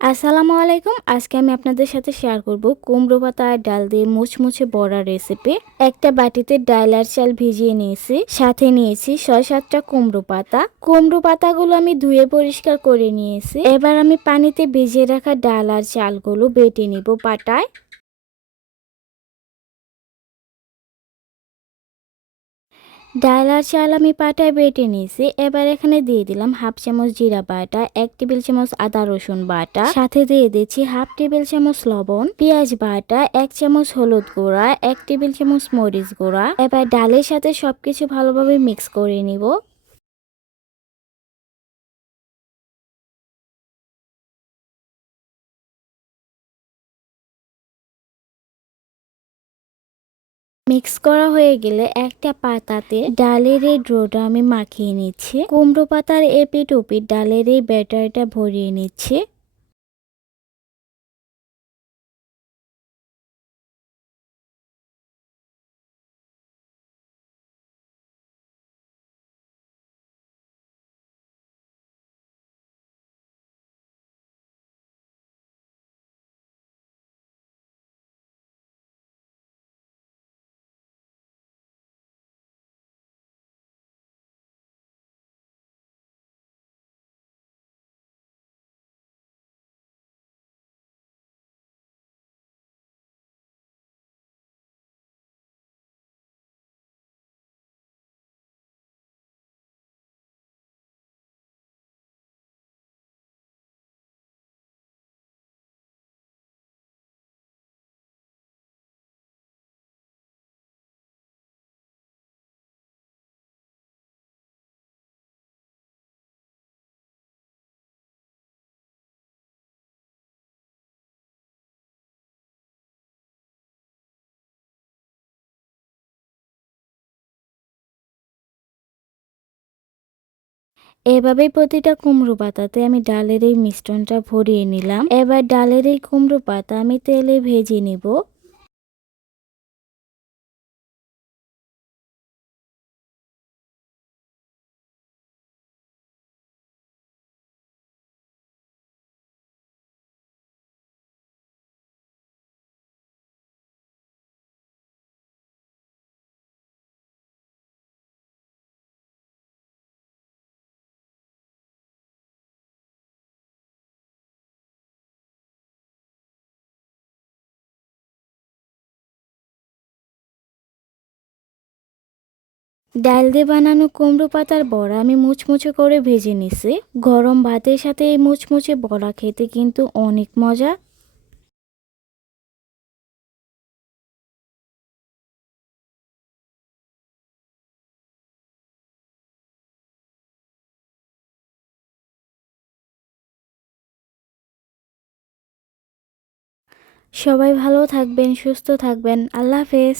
আসসালামু আলাইকুম। আজকে আমি আপনাদের সাথে শেয়ার করব কুমড়ো পাতা আর ডাল দিয়ে মুচমুচে বড়া রেসিপি একটা বাটিতে ডাল আর চাল ভিজিয়ে নিয়েছি, সাথে নিয়েছি ছয় সাতটা কুমড়ো পাতা। কুমড়ো পাতাগুলো আমি ধুয়ে পরিষ্কার করে নিয়েছি। এবার আমি পানিতে ভিজিয়ে রাখা ডাল আর চালগুলো বেটে নিব পাটায়। ডাল আর চাল আমি পাটায় বেটে নিয়েছি। এবার এখানে দিয়ে দিলাম হাফ চামচ জিরা বাটা, এক টেবিল চামচ আদা রসুন বাটা, সাথে দিয়ে দিচ্ছি হাফ টেবিল চামচ লবণ, পেঁয়াজ বাটা, এক চামচ হলুদ গুঁড়া, এক টেবিল চামচ মরিচ গুঁড়া। এবার ডালের সাথে সবকিছু ভালোভাবে মিক্স করে নিব। মিক্স করা হয়ে গেলে একটা পাতাতে ডালের এই ড্রোটা আমি মাখিয়ে নিচ্ছি। কুমড়ো পাতার এপিট ওপিট ডালের এই ব্যাটারটা ভরিয়ে নিচ্ছি। এভাবেই প্রতিটা কুমড়ো পাতাতে আমি ডালের এই মিশ্রণটা ভরিয়ে নিলাম। এবার ডালের এই কুমড়ো পাতা আমি তেলে ভেজে নিব। ডাল দিয়ে বানানো কুমড়ো পাতার বড়া আমি মুচমুচে করে ভেজে নিছি। গরম ভাতের সাথে এই মুচমুচে বড়া খেতে কিন্তু অনেক মজা। সবাই ভালো থাকবেন, সুস্থ থাকবেন। আল্লাহ হাফেজ।